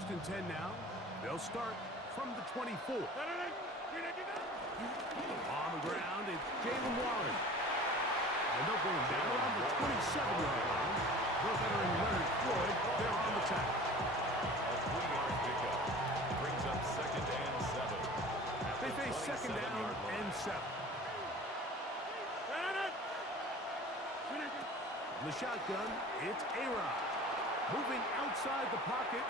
First and 10 now. They'll start from the 24. On the ground, it's Jalen Warren. And they'll bring him down around the 27-yard line. The veteran Leonard Floyd, they're on the tackle. A 3-yard pickup brings up second and 7. They face second down and 7. In the shotgun, it's A-Rod. Moving outside the pocket.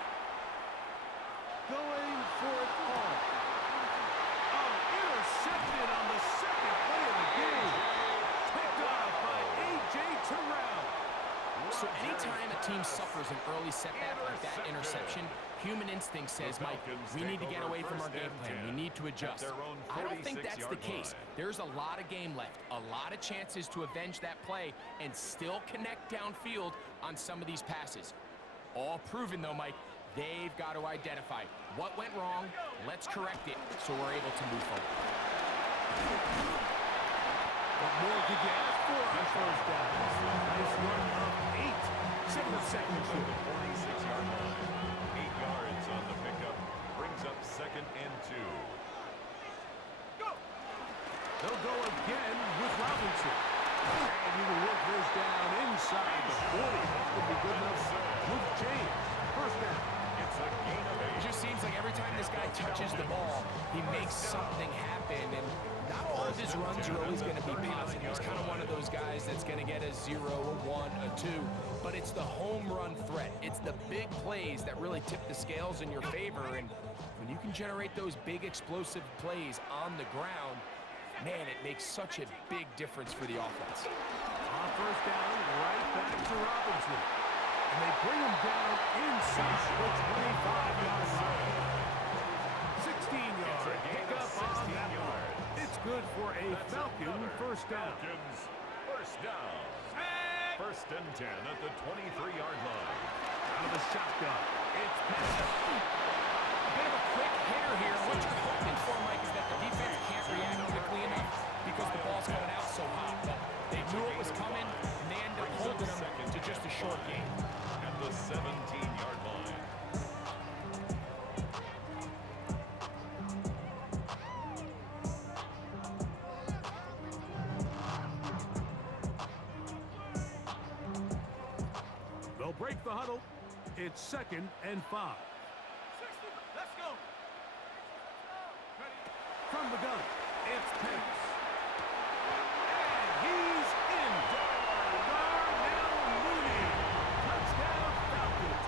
Going for it all. Oh, intercepted on the second play of the game. Picked off by A.J. Terrell. So anytime a team suffers an early setback like that interception, human instinct says, Mike, we need to get away from our game plan. We need to adjust. I don't think that's the case. There's a lot of game left, a lot of chances to avenge that play and still connect downfield on some of these passes. All proven, though, Mike. They've got to identify what went wrong. Let's correct it so we're able to move forward. What more could you ask for on first down? Nice run of 8. Set the second and 2. 46-yard line. 8 yards on the pickup. Brings up second and 2. They'll go again with Robinson. And he will work this down inside the 40. That could be good enough with James. First down. It's a gain of 8. It just seems like every time this guy touches the ball, he makes something happen. And not all of his runs are always going to be positive. He's kind of one of those guys that's going to get a 0, a 1, a 2. But it's the home run threat. It's the big plays that really tip the scales in your favor. And when you can generate those big explosive plays on the ground, man, it makes such a big difference for the offense. On first down, right back to Robinson. And they bring him down inside the 25-yard line. 16-yard pickup on that one. It's good for a Falcon first down. First down. First and 10 at the 23-yard line. Out of the shotgun, it's passed. A bit of a quick hitter here. What you're hoping for, Mike, is that the defense can't react quickly enough because the ball's coming out so hot. But they knew it was coming, and they end up holding them to just a short gain. At the 17-yard line. They'll break the huddle. It's second and 5. Let's go. From the gun, it's Pence. And he's in. Darnell Mooney. Touchdown Falcons.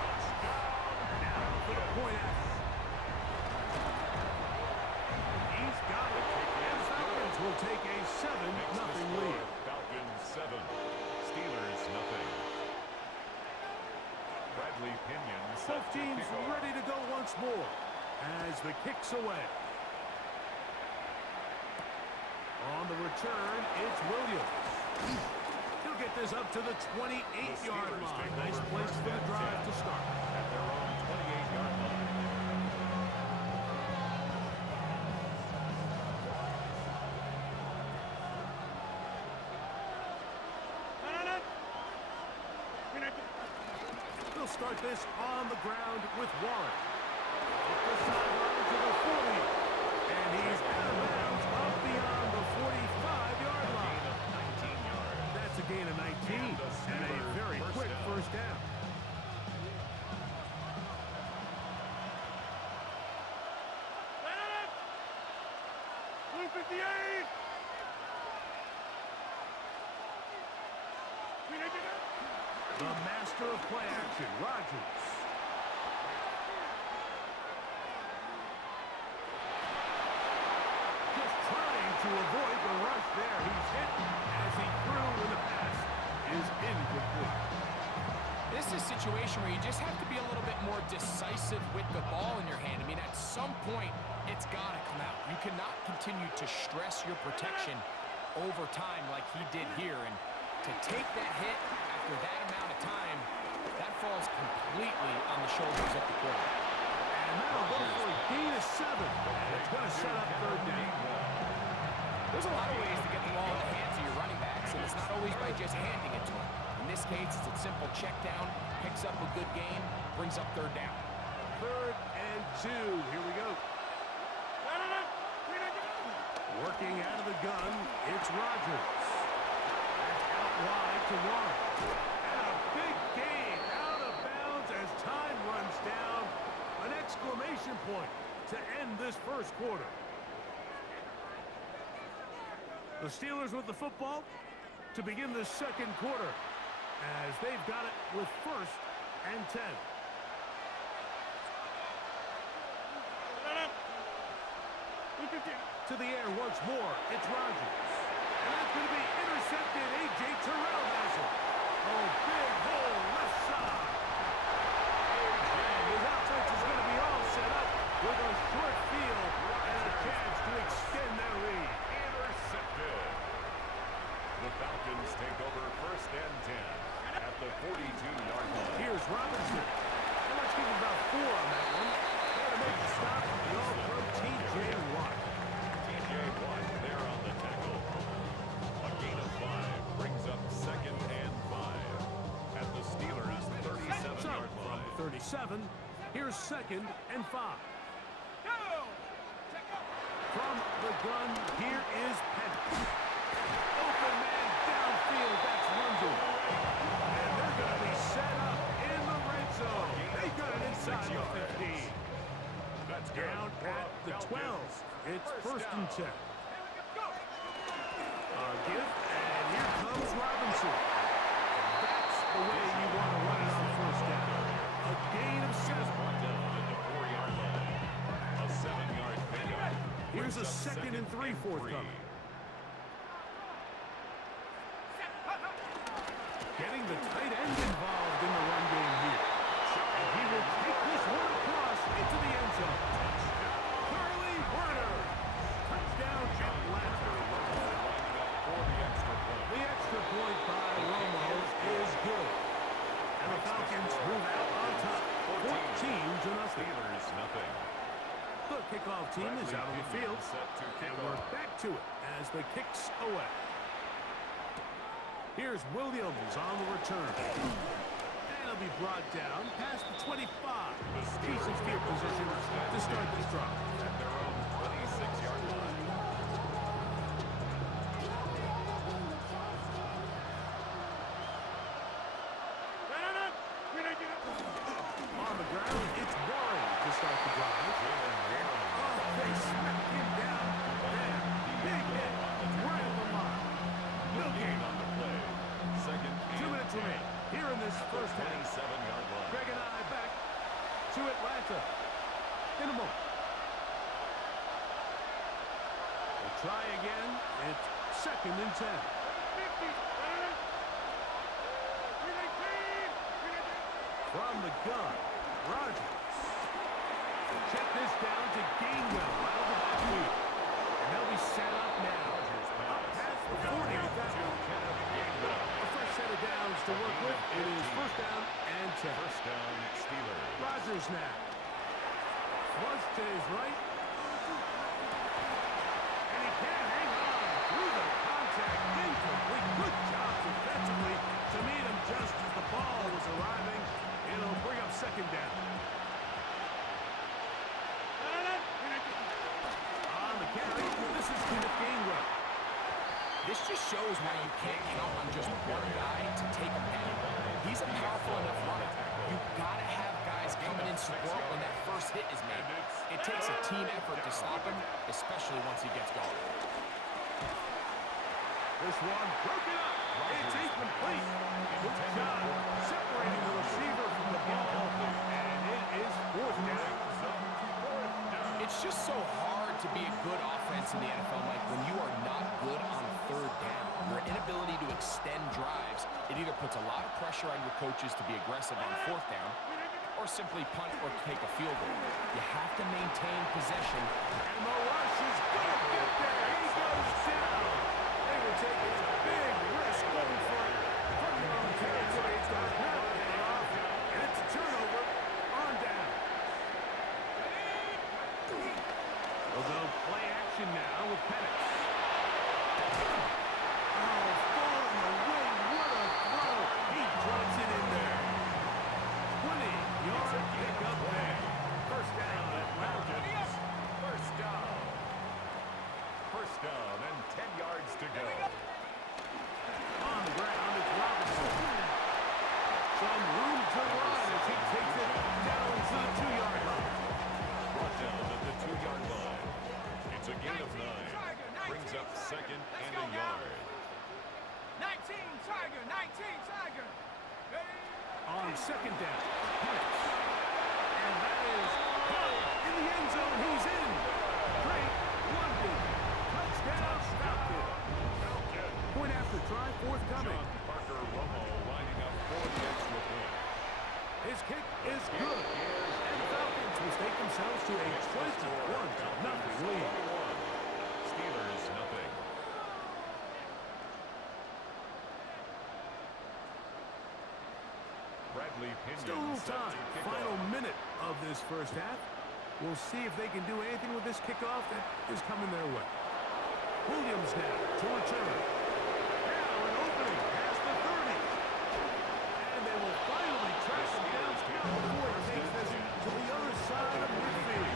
Now for the point after. He's got it. And Falcons will take a 7-0 lead. Falcons 7. Steelers nothing. Bradley Pinion. Both teams ready to go once more as the kick's away. On the return, it's Williams. He'll get this up to the 28-yard line. Nice place for the drive to start. At their own 28-yard line. They'll start this on the ground with Warren. Up the sideline to the 40. And he's out of bounds up beyond the 45-yard line. That's a gain of 19 and a very quick first down. The master of play action, Rodgers. Just trying to avoid the rush there. He's hit as he threw when the pass is incomplete. This is a situation where you just have to be a little bit more decisive with the ball in your hand. I mean, at some point, it's got to come out. You cannot continue to stress your protection over time like he did here. And to take that hit after that amount of time, that falls completely on the shoulders of the quarterback. And that'll go for a gain of 7. And it's going to set up third down. There's a lot of ways to get the ball in the hands of your running backs, and it's not always by just handing it to them. In this case, it's a simple check down, picks up a good gain, brings up third down. 3rd and 2. Here we go. Working out of the gun, it's Rodgers. Back out wide to Warren. And a big gain out of bounds as time runs down. An exclamation point to end this first quarter. The Steelers with the football to begin the second quarter as they've got it with 1st and 10. To the air once more, it's Rodgers. And that's going to be intercepted. A.J. Terrell has it. Oh, big hole left side. And his offense is going to be all set up with a short field and a chance to extend their lead. Intercepted. The Falcons take over 1st and 10 at the 42-yard line. Here's Robinson. And let's give him about 4 on that one. There to make the stop, the all-pro T.J. Watt. T.J. Watt there on the tackle. A gain of 5 brings up 2nd and 5 at the Steelers' 37-yard From line. 37, here's 2nd and 5. From the gun, here is Penix. Open man downfield, that's London. And they're going to be set up in the red zone. They got it inside the 15. That's good. Down at the 12. It's 1st and 10. Give, and here comes Robinson. That's the way you want to run it on 1st down. A gain of 7. Brought down at the 4-yard line. A 7-yard pickup. Here's a 2nd and 3 forthcoming. Getting the tight end involved in the run game here. And he will take this one across into the end zone. Curly Werner. Touchdown, Atlanta. The extra point by Romo is good. And the Falcons move out on top, 14-0. Steelers nothing. The kickoff team is out on the field, and we're back to it as the kicks away. Here's Williams on the return. And he'll be brought down past the 25. Decent field position to start this drive. At their own 26-yard line. On the ground, it's Warren to start the drive. Oh, they smacked him down. There, big hit, right on the line. No gain on the play. 2 minutes remain here in this first half. 27-yard line. Greg and I back to Atlanta in a moment. We'll try again. It's 2nd and 10. From the gun, Rodgers. Check this down to Gainwell out of the backfield. And they'll be set up now. Up past the 40 with that one. A fresh set of downs to work with. It is 1st down and 10. 1st down, Steelers. Rodgers now. Flush to his right. And he can't hang on through the contact. Incomplete. Good job defensively to meet him just as the ball was arriving. It'll bring up 2nd down. On the carry, this is Kenneth Gainwell. This just shows why you can't count on just one guy to take him down. He's a powerful enough runner. You've got to have guys coming in support when that first hit is made. It takes a team effort to stop him, especially once he gets going. This one broken up. It's incomplete. Good job separating the receiver from the ball. And it is 4th down. It's just so hard to be a good offense in the NFL, Mike, when you are not good on 3rd down. Your inability to extend drives, it either puts a lot of pressure on your coaches to be aggressive on 4th down, or simply punt or take a field goal. You have to maintain possession. And the rush is going to get there. He goes down. They were taking a big risk going for it. From their own territory, it's got not pay off. And it's a turnover on down. We'll go play action now with Penix. Oh, falling away. What a throw. He drops it in there. 20-yard pickup there. some room to run as he takes it down to the 2-yard line. Brought down at the 2-yard line. It's a gain of 9. Brings up second and a yard. 19, Tiger, 19, Tiger. On second down, Penix. And that is caught in the end zone. He's in. Great London. Touchdown, Falcon. Point after try, forthcoming. John Parker Romo lining up for the extra point. His kick is good. And the Falcons will take themselves to a 21-0 lead. Steelers nothing. Bradley Pinion Still a little set time. to kick Final off. minute of this first half. We'll see if they can do anything with this kickoff that is coming their way. Williams now to return. Now an opening past the 30. And they will finally track him down before he takes this to the other side of midfield.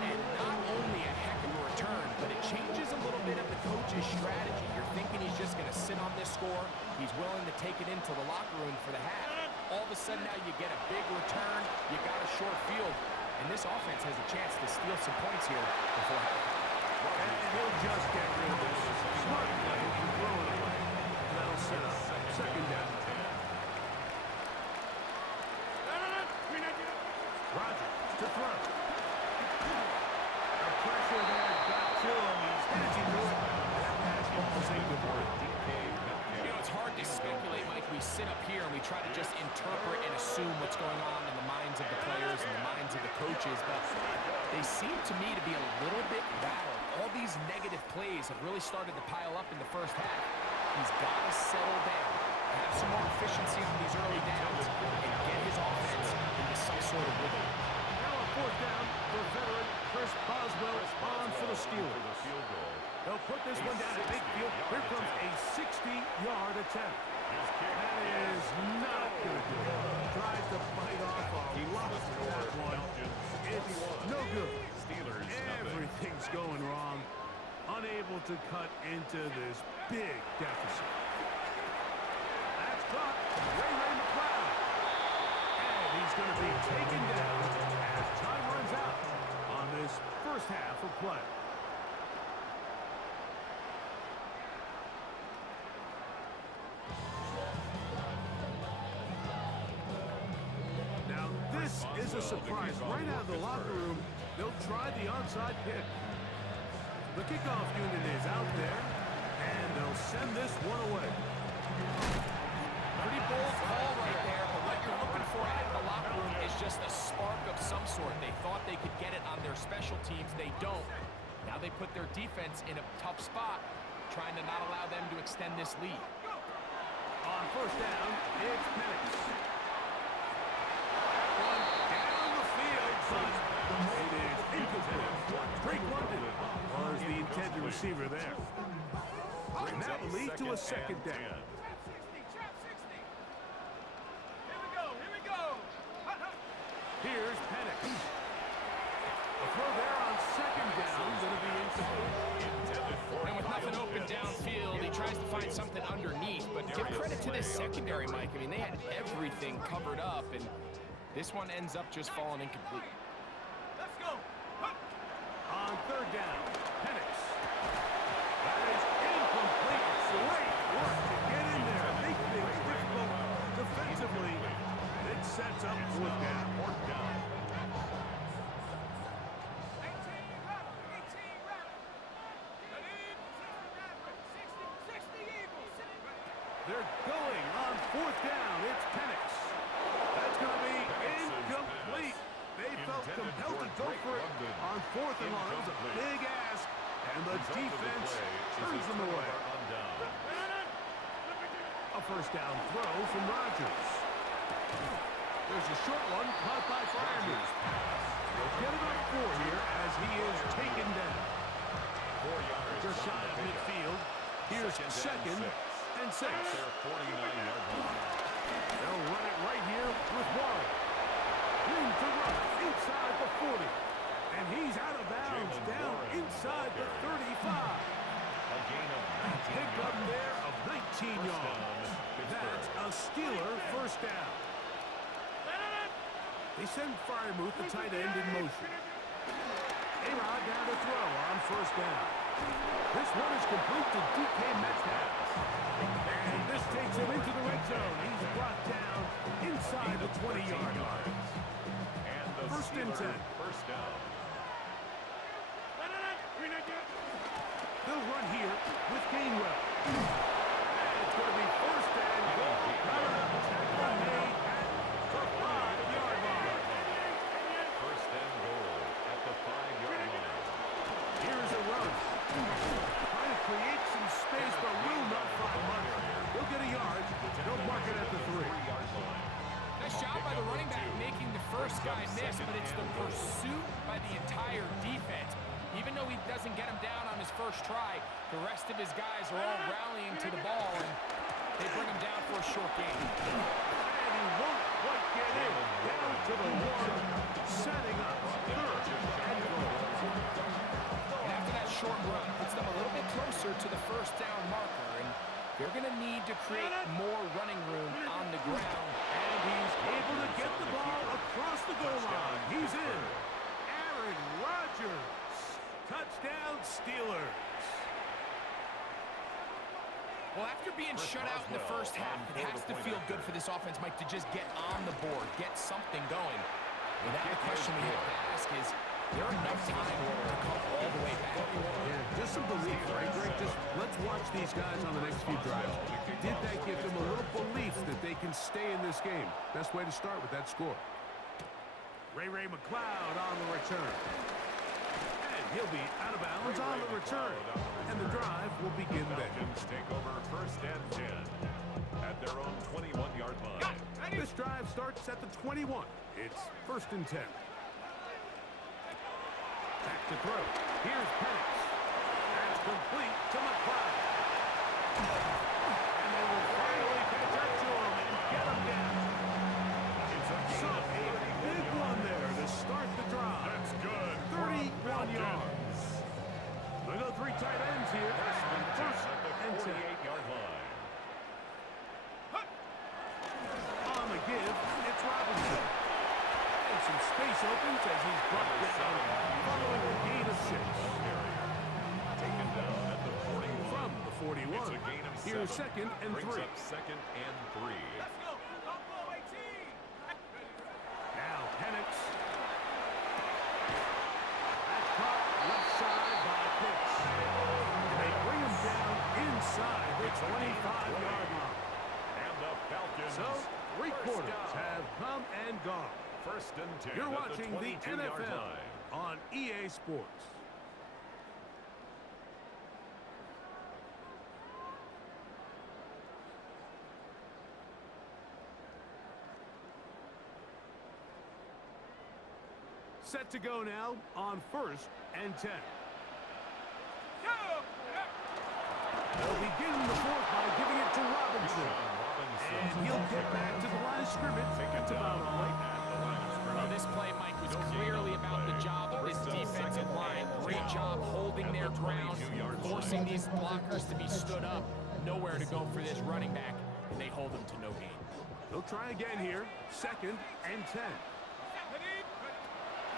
And not only a heck of a return, but it changes a little bit of the coach's strategy. You're thinking he's just going to sit on this score. He's willing to take it into the locker room for the half. All of a sudden now you get a big return. You got a short field. And this offense has a chance to steal some points here before halftime. And he'll just get rid of this. Smart play and throw it away. And that'll set up second down. Rodgers to throw. The pressure there got to him. He's edging through it. That pass falls incomplete. You know, it's hard to speculate, Mike. We sit up here and we try to just interpret and assume what's going on in the minds of the players and the minds of the coaches, but they seem to me to be a little bit rattled. All these negative plays have really started to pile up in the first half. He's got to settle down, have some more efficiency on these early downs, and get his offense into some sort of rhythm. Now a fourth down for veteran Chris Boswell on for the Steelers. They'll put this one down at midfield. Here comes a 60-yard attempt. That is not going to do it. Tries to bite off a lot of that one. It's no good. Everything's going wrong. Unable to cut into this big deficit. That's caught. Ray McLeod. And he's going to be taken down as time runs out on this first half of play. Now, this is a surprise. Right out of the locker room, they'll try the onside kick. The kickoff unit is out there, and they'll send this one away. Pretty bold call right there, but what you're looking for out of the locker room is just a spark of some sort. They thought they could get it on their special teams. They don't. Now they put their defense in a tough spot, trying to not allow them to extend this lead. On first down, it's Penix. That one down the field, but it is incomplete. Drake London was the intended receiver there. And that will lead to a second down. Trap 60. Here we go, here we go. Here's Penix. A throw there on second down, going to be incomplete. And with nothing open downfield, he tries to find something underneath. But give credit to this secondary, Mike. I mean, they had everything covered up, and this one ends up just falling incomplete. Let's go. On third down, Penix. That is incomplete. Great work to get in there. Make things difficult defensively. It sets up fourth down. 18 rep. Ready? 60 Eagles. They're going on fourth down. It's Penix. That's going to be incomplete. They felt compelled to go for it on fourth and long. It was a big ask, and the defense turns them away. A first down throw from Rodgers. There's a short one caught by Fryermuth. They'll get it on 4 here as he is taken down. 4 yards. Just shy of midfield. Here's second and 6. Their 49-yard line. They'll run it right here with Warren. Room to run inside the 40. And he's out of bounds down inside the 35. A gain of 19 Pick up there of 19 yards. That's a Steeler first down. They send Fryermuth, the tight end, in motion. A-Rod down to throw on first down. This one is complete to DK Metcalf. And this takes him into the red zone. He's brought down inside the 20-yard line. First and 10. First down. They'll run here with Gainwell. And it's going to be first and goal. Tackle made at the 5-yard line. First and goal at the 5-yard line. Here's a run. Trying to create some space, but will not find much. He'll get a yard. They'll mark it at the 3-yard line. Nice job by the running back making the first guy miss, but it's the pursuit by the entire defense. Even though he doesn't get him down on his first try, the rest of his guys are all rallying to the ball, and they bring him down for a short gain. And he won't quite get in. Down to the 1, setting up third and goal. And after that short run, puts them a little bit closer to the first down marker, and they're going to need to create more running room on the ground. And he's able to get the ball across the goal line. He's in. Aaron Rodgers. Touchdown, Steelers. Well, after being shut out in the first half, it has to feel good for this offense, Mike, to just get on the board, get something going. And now the question we have to ask is, there enough time to come all the way back? Yeah, just some belief, right, Greg? Just let's watch these guys on the next few drives. Did that give them a little belief that they can stay in this game? Best way to start with that score. Ray McLeod on the return. And he'll be out of bounds on the return. And the drive will begin then. Falcons take over first and 10 at their own 21-yard line. This drive starts at the 21. It's first and 10. Back to throw. Here's Penix. That's complete to McLeod. And they will finally catch up to him and get him down. So a big one there to start the drive. That's good. 31 yards. They go 3 tight ends here. First and 10. 48-yard line. On the give, it's Robinson. And some space opens as he's brought down following a gain of 6. Taken down at the 41. From the 41. It's a gain of 7. Here's second and 3. Brings up second and 3. Let's go. Buffalo 18. Now Penix. That's caught left side by Pitts. And they bring him down inside the 25-yard line. And the Falcons. So, 3 quarters have come and gone. First and 10. You're at watching the 22-yard NFL line. on EA Sports. Set to go now on first and 10. They'll begin the fourth by giving it to Robinson. And he'll get back to the line of scrimmage. That's about all. Well, this play, Mike, was clearly about the job of this defensive line. Great job holding their ground, forcing these blockers to be stood up. Nowhere to go for this running back, and they hold him to no gain. They'll try again here. Second and 10.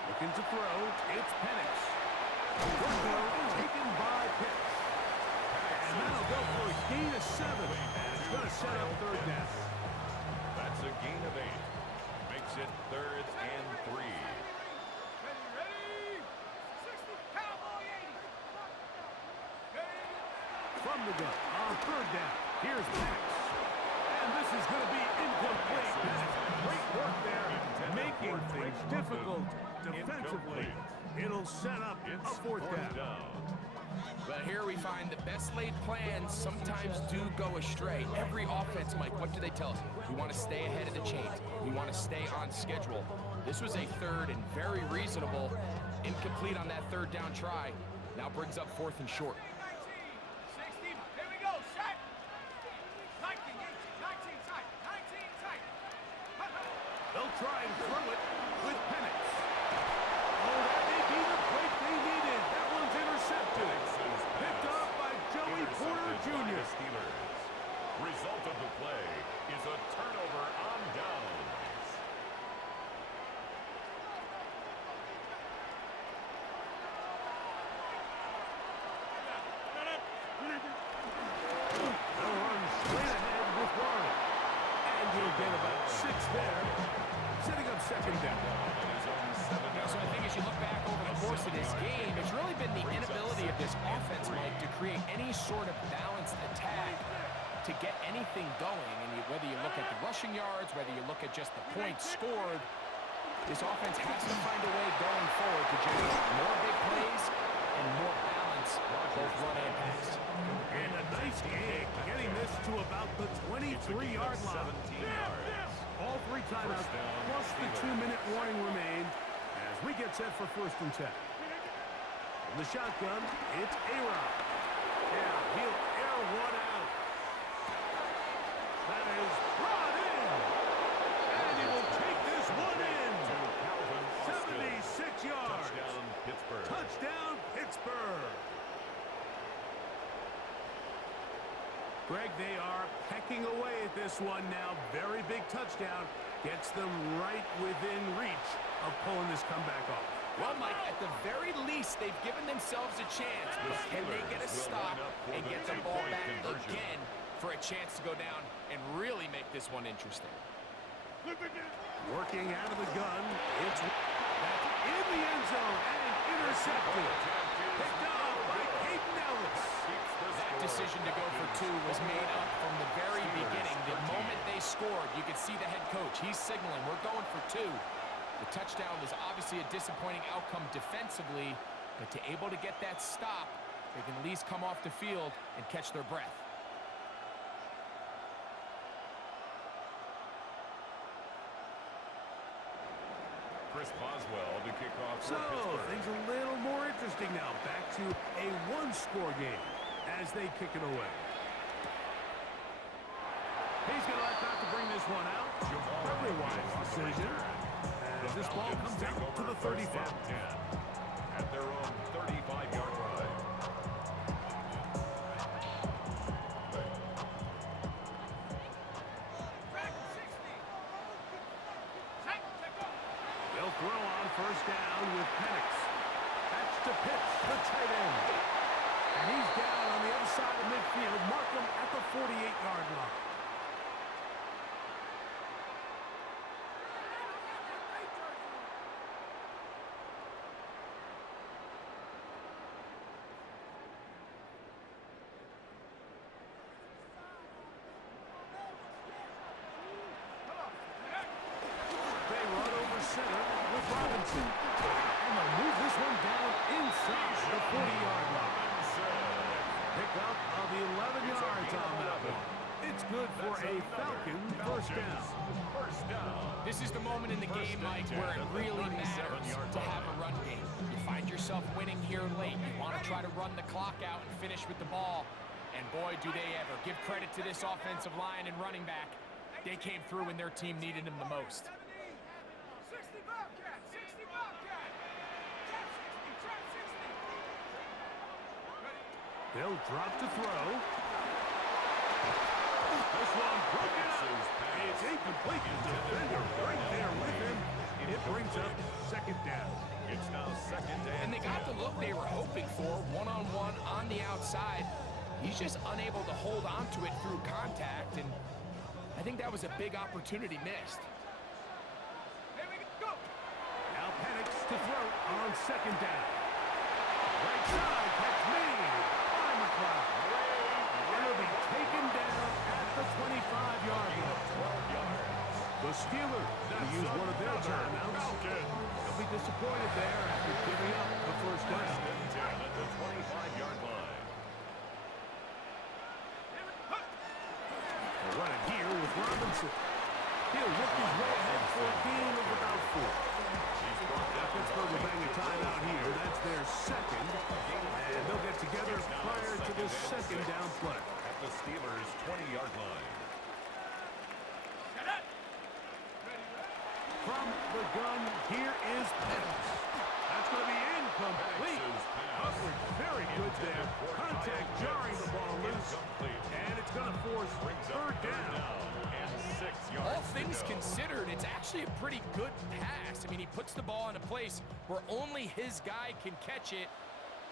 Looking to throw. It's Penix. Good throw taken by Pitts. And that'll go for a gain of 7. And it's going to set up third down. That's a gain of 8. Makes it third and 3. Ready? 60, Cowboy 80. From the gun on third down. Here's Penix. And this is going to be incomplete. Great work there, making things difficult defensively. It'll set up a fourth down. But here we find the best laid plans sometimes do go astray. Every offense, Mike, what do they tell us? We want to stay ahead of the chains. We want to stay on schedule. This was a third and very reasonable. Incomplete on that third down try. Now brings up fourth and short. 19, 60, here we go, shot. 19 tight, 19 tight. They'll try and throw it with Penix. Oh, that may be the break they needed. That one's intercepted. Picked off by Joey Porter Jr. Result of the play is a turnover on downs. They'll run straight ahead with Warren. And he'll get about 6 there, setting up second down. Yeah, so I think as you look back over the course of this game, it's really been the inability of this offense, Mike, to create any sort of balanced attack to get anything going. And whether you look at the rushing yards, whether you look at just the points scored, this offense has to find a way going forward to generate more big plays and more balance, both run and pass. And a nice game, getting this to about the 23-yard line. 17 yards. All 3 timeouts, plus the 2-minute warning remain as we get set for 1st and 10. From the shotgun, it's A-Rod. Yeah, he'll air one out. That is brought in. And he will take this one in. 76 yards. Touchdown, Pittsburgh. Touchdown, Pittsburgh. Greg, they are pecking away at this one now. Very big touchdown. Gets them right within reach of pulling this comeback off. Well, Mike, at the very least, they've given themselves a chance. But can they get a stop and get the ball back again for a chance to go down and really make this one interesting? Working out of the gun. It's that's in the end zone and intercepted. Picked off by Peyton Ellis. That decision to go for 2 was made up from the very beginning. The moment they scored, you could see the head coach. He's signaling, we're going for 2. The touchdown was obviously a disappointing outcome defensively, but to able to get that stop, they can at least come off the field and catch their breath. Chris Boswell to kick off for So, Pittsburgh. things a little more interesting now. Back to a 1-score game as they kick it away. He's going to like not to bring this one out. Probably wise decision. As this ball comes out to the 35. At their own 35-yard line. They'll throw on 1st down with Penix. That's to Pitts, the tight end. And he's down on the other side of midfield. Mark him at the 48-yard line. They run over center with Robinson. And they'll move this one down inside the 40-yard line. Pick up of 11 yards on that one. It's good for a Falcon 1st down. This is the moment in the game, Mike, where it really matters to have a run game. You find yourself winning here late. You want to try to run the clock out and finish with the ball. And boy, do they ever. Give credit to this offensive line and running back. They came through when their team needed them the most. 60 Bobcat! 60 Bobcat! Trap 60! Trap 60! They'll drop to throw. This one broken up. It's incomplete. The defender right there with him. It brings up 2nd down. It's now 2nd And they got the look they were hoping for, one-on-one on the outside. He's just unable to hold on to it through contact, and I think that was a big opportunity missed. Here we go! Now Penix to throw on 2nd down. Right side, catch made by McLeod. And he'll be taken down at the 25-yard line. 12 yards. The Steelers will use one of their timeouts. They'll be disappointed there after giving up the 1st down. 10 at the 25-yard line. They'll run it here with Robinson. He'll work his way ahead for a gain of about 4. Now Pittsburgh will bang a timeout here. That's their 2nd. And they'll get together prior to this 2nd down play. At the Steelers' 20-yard line. From the gun, here is Penix. That's going to be incomplete. Coverage very good there. Contact jarring the ball loose. And it's going to force third down. All things considered, it's actually a pretty good pass. I mean, he puts the ball in a place where only his guy can catch it.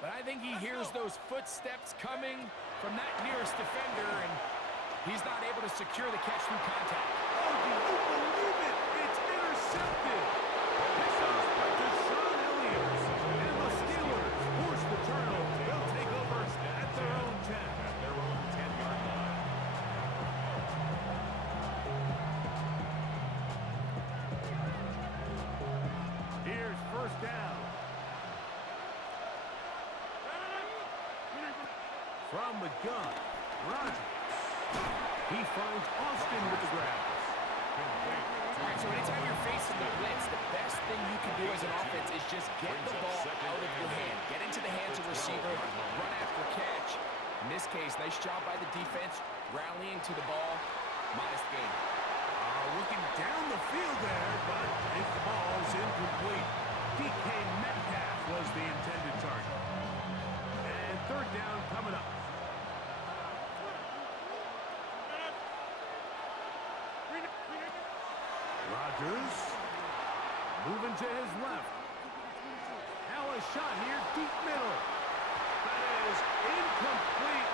But I think he hears those footsteps coming from that nearest defender, and he's not able to secure the catch through contact. Oh, do you believe it? It's intercepted. Pick off by Deshaun Elliott. And the Steelers force the turnover. They'll take over at their own 10. At their own 10-yard line. Here's first down. From the gun, Rodgers. He finds Austin with the grab. All right, so anytime you're facing the blitz, the best thing you can do as an offense is just get the ball out of your hand. Get into the hands of the receiver, run after catch. In this case, nice job by the defense, rallying to the ball. Modest gain. Looking down the field there, but it falls incomplete. DK Metcalf was the intended target. And third down coming up. Rodgers moving to his left. Now a shot here, deep middle. That is incomplete.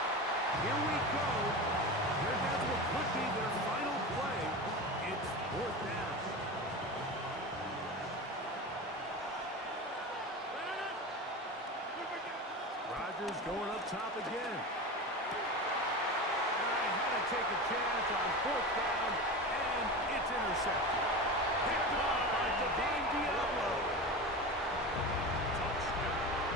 Here we go. Here that's what could be their final play. It's fourth down. Rodgers going up top again. And I had to take a chance on fourth down, and it's intercepted. Picked off by Devine Diablo.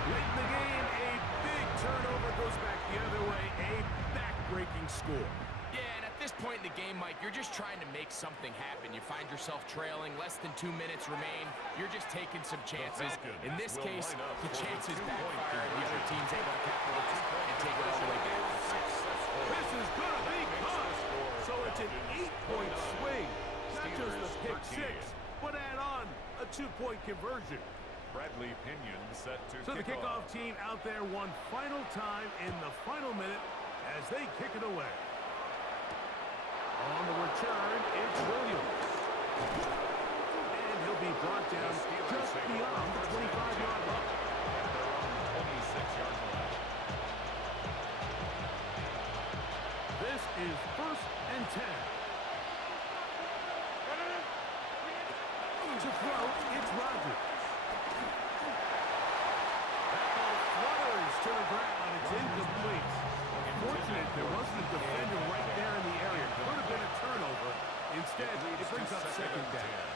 Late in the game, a big turnover goes back the other way. A back-breaking score. Yeah, and at this point in the game, Mike, you're just trying to make something happen. You find yourself trailing, less than 2 minutes remain. You're just taking some chances. In this case, the chances backfire, and the other team's able to capitalize and take it all the way back for 6. This is going to be caught. So it's an 8-point swing. Not just a pick six, but add on a 2-point conversion. Bradley Pinion set to So the kickoff team out there one final time in the final minute as they kick it away. On the return, it's Williams. And he'll be brought down just beyond the 25-yard line. At their own 26-yard line. This is first and 10. To throw, it's Rodgers. That ball flutters to the ground. It's incomplete. Unfortunate there wasn't a defender right there in the area. Could have been a turnover. Instead, it brings up second down.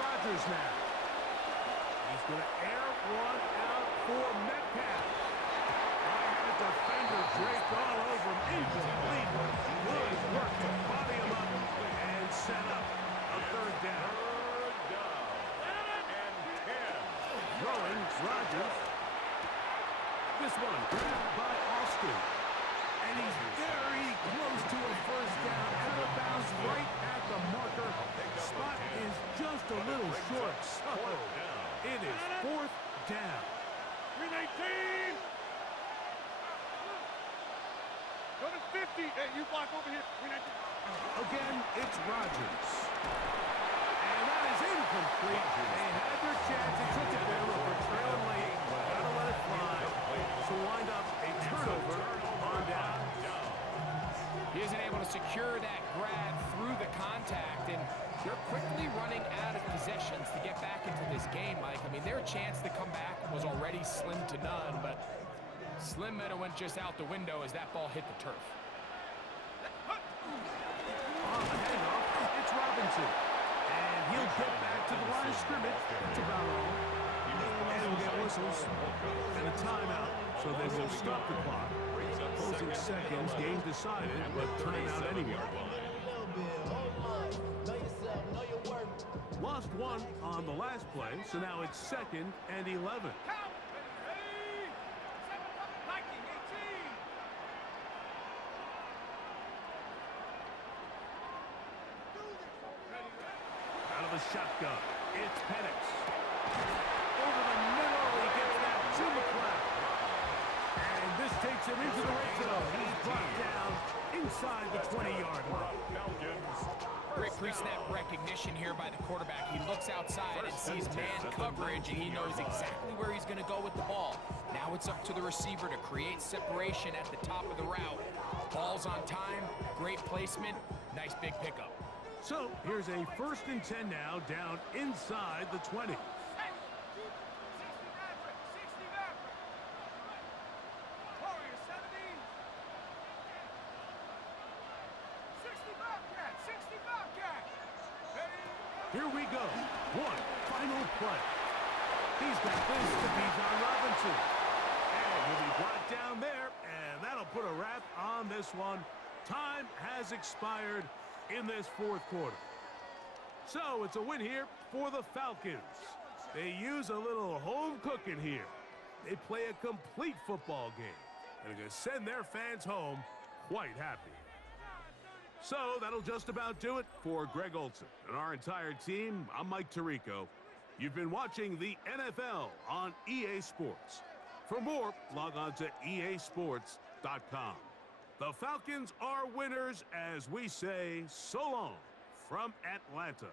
Rodgers now. He's going to air one out for Metcalf. I had a defender draped all over him. Incomplete. Good work to body him up and set up a third down. Throwing, Rodgers. This one grabbed by Austin. And he's very close to a first down. Out of bounds right at the marker. Spot is just a little short. So it is fourth down. 319. Go to 50. Hey, you block over here. 319. Again, it's Rodgers. And that is incomplete. They had their chance. They took it there. Look, they're trailing late. Gotta let it fly. So wind up a turnover on down. He isn't able to secure that grab through the contact, and they're quickly running out of possessions to get back into this game, Mike. I mean, their chance to come back was already slim to none, but slim might have went just out the window as that ball hit the turf. On the handoff, it's Robinson. And he'll get back to the line of scrimmage. That's about all. And we'll get whistles and a timeout. So they will stop the clock. Closing seconds, game decided, but timeout anyway. Lost one on the last play, so now it's second and 11. Count. Ready? 7 Viking 18. Out of the shotgun, it's Penix. Over the to McLeod. And this takes him into the red zone. He's brought down inside the 20-yard line. Great pre-snap recognition here by the quarterback. He looks outside and sees man coverage, and he knows exactly where he's going to go with the ball. Now it's up to the receiver to create separation at the top of the route. Ball's on time, great placement, nice big pickup. So here's a 1st and 10 now, down inside the 20. 60 Maverick, 60 Maverick. Warrior 70. 60 Bobcat, 60 Bobcat. Here we go. One final play. He's got this to Bijan Robinson. And he'll be brought down there, and that'll put a wrap on this one. Time has expired in this 4th quarter. So it's a win here for the Falcons. They use a little home cooking here. They play a complete football game, and they're going to send their fans home quite happy. So that'll just about do it for Greg Olson and our entire team. I'm Mike Tirico. You've been watching the NFL on EA Sports. For more, log on to easports.com. The Falcons are winners as we say so long from Atlanta.